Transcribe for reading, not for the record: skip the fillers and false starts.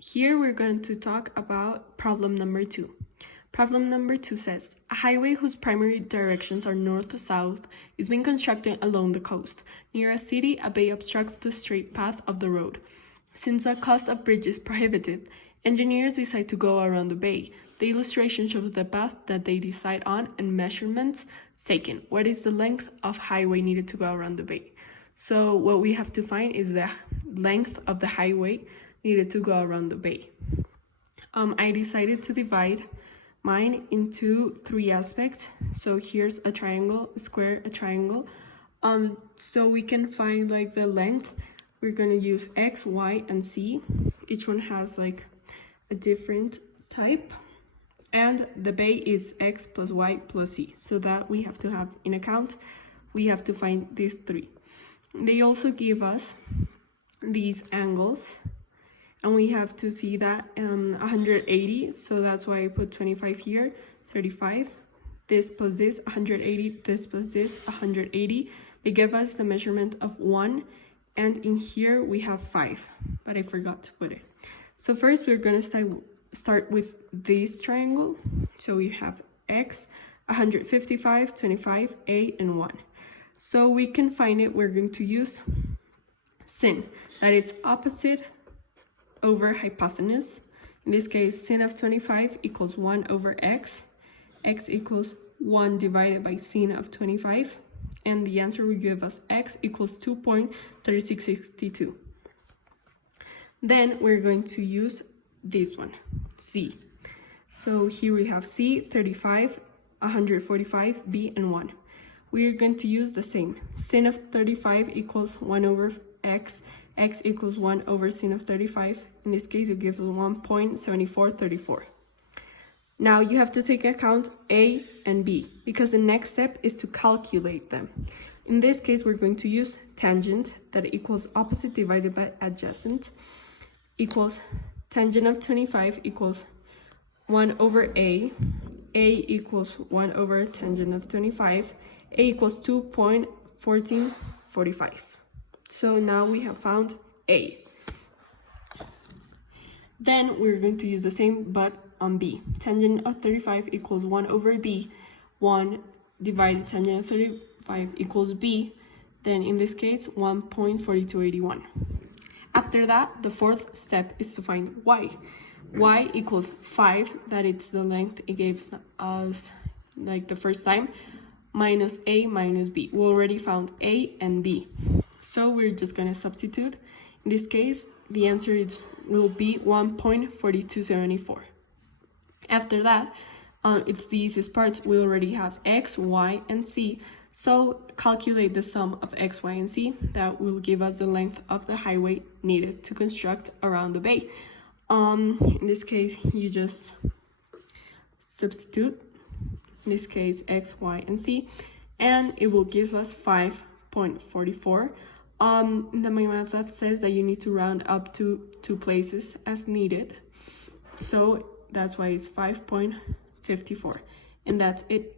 Here we're going to talk about problem number 2. Problem number 2 says, a highway whose primary directions are north-south is being constructed along the coast. Near a city, a bay obstructs the straight path of the road. Since the cost of bridge is prohibitive, engineers decide to go around the bay. The illustration shows the path that they decide on and measurements taken. What is the length of highway needed to go around the bay? So what we have to find is the length of the highway needed to go around the bay. I decided to divide mine into 3 aspects. So here's a triangle, a square, a triangle. So we can find like the length. We're going to use X, Y, and Z. Each one has like a different type. And the bay is X plus Y plus Z. So that we have to have in account. We have to find these 3. They also give us these angles. And we have to see that 180. So that's why I put 25 here, 35. This plus this, 180. This plus this, 180. They give us the measurement of 1. And in here we have 5, but I forgot to put it. So first we're going to start with this triangle. So we have X, 155, 25, 8, and 1. So we can find it, we're going to use sin, that it's opposite over hypotenuse. In this case, sin of 25 equals 1 over x. X equals 1 divided by sin of 25. And the answer will give us x equals 2.3662. Then we're going to use this one, C. So here we have C, 35, 145, B, and 1. We're going to use the same. Sin of 35 equals 1 over x. X equals 1 over sin of 35. In this case, it gives us 1.7434. Now you have to take account A and B because the next step is to calculate them. In this case, we're going to use tangent, that equals opposite divided by adjacent, equals tangent of 25 equals 1 over A equals 1 over tangent of 25, A equals 2.1445. So now we have found A. Then we're going to use the same but on B. Tangent of 35 equals 1 over B. 1 divided tangent of 35 equals B. Then in this case, 1.4281. After that, the fourth step is to find Y. Y equals 5, that it's the length it gives us like the first time, minus A minus B. We already found A and B. So we're just going to substitute. In this case, the answer will be 1.4274. After that, it's the easiest part. We already have X, Y, and Z. So calculate the sum of X, Y, and Z. That will give us the length of the highway needed to construct around the bay. In this case, you just substitute. In this case, X, Y, and Z. And it will give us 5.44. The my method says that you need to round up to 2 places as needed. So that's why it's 5.54. And that's it.